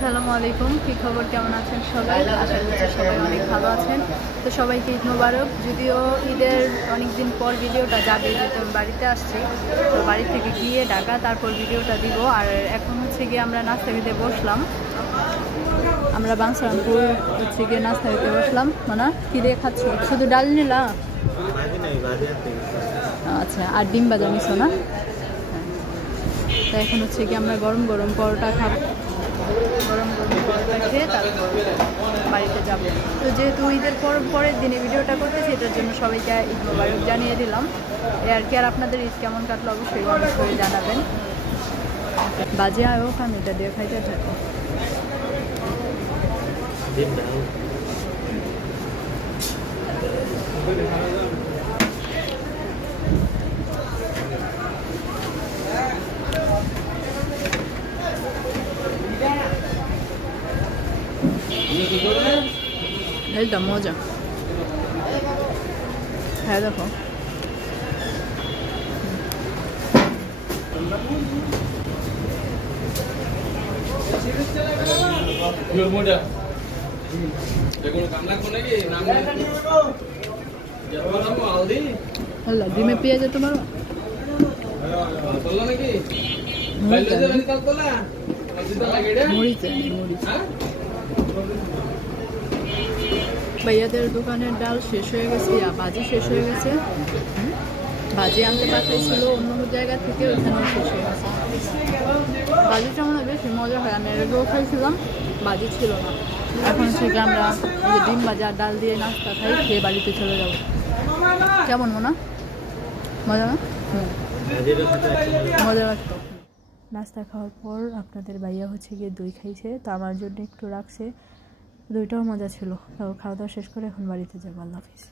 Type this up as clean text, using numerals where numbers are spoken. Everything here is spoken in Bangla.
আসসালামু আলাইকুম, কি খবর, কেমন আছেন সবাই? আশা করছি সবাই অনেক ভালো আছেন। তো সবাইকে ঈদ মোবারক। যদিও ঈদের অনেকদিন পর ভিডিওটা যাবে, যেহেতু আমি বাড়িতে আসছি, তো বাড়ি থেকে গিয়ে ঢাকা তারপর ভিডিওটা দিব। আর এখন হচ্ছে গিয়ে আমরা নাস্তা খেতে বসলাম। আমরা বাংসারামপুর হচ্ছে গিয়ে নাস্তা খেতে বসলাম। মানে কি দিয়ে খাচ্ছ? শুধু ডাল নিলা? আচ্ছা, আর ডিম ভাজা নিছো না? তো এখন হচ্ছে কি আমরা গরম গরম পরোটা খাবো। গরম গরম পরোটা খেয়ে তারপর বাড়িতে যাব। তো যেহেতু ঈদের পরের দিনে ভিডিওটা করতেছি, এটার জন্য সবাইকে ঈদ মোবারক জানিয়ে দিলাম। আর কি, আর আপনাদের ঈদ কেমন কাটলো অবশ্যই কমেন্ট করে জানাবেন। বাজে আয়ো আমি এটা দিয়ে খাইতে থাকি। ঝালটা মজা, হ্যাঁ দেখো। ডিমে পেঁয়াজ যেতে পারো? ভাইয়াদের দোকানের ডাল শেষ হয়ে গেছে, ভাজি শেষ হয়ে গেছে। ভাজি আনতে পারতেছিল অন্য জায়গা থেকে, ওইখানেও শেষ হয়ে গেছে। ভাজিটা মনে হয় বেশি মজা হয়, আমি এর আগেও খাইছিলাম, ভাজি ছিল না। এখন হচ্ছে আমরা এই যে ডিম ভাজা ডাল দিয়ে নাস্তা খাই, খেয়ে বাড়িতে চলে যাবো। কেমন মনে মজা না? মজা লাগতো। নাস্তা খাওয়ার পর আপনাদের ভাইয়া হচ্ছে গিয়ে দই খাইছে, তো আমার জন্য একটু রাখছে। দইটাও মজা ছিল। তো খাওয়া দাওয়া শেষ করে এখন বাড়িতে যাবো। আল্লাহ হাফিজ।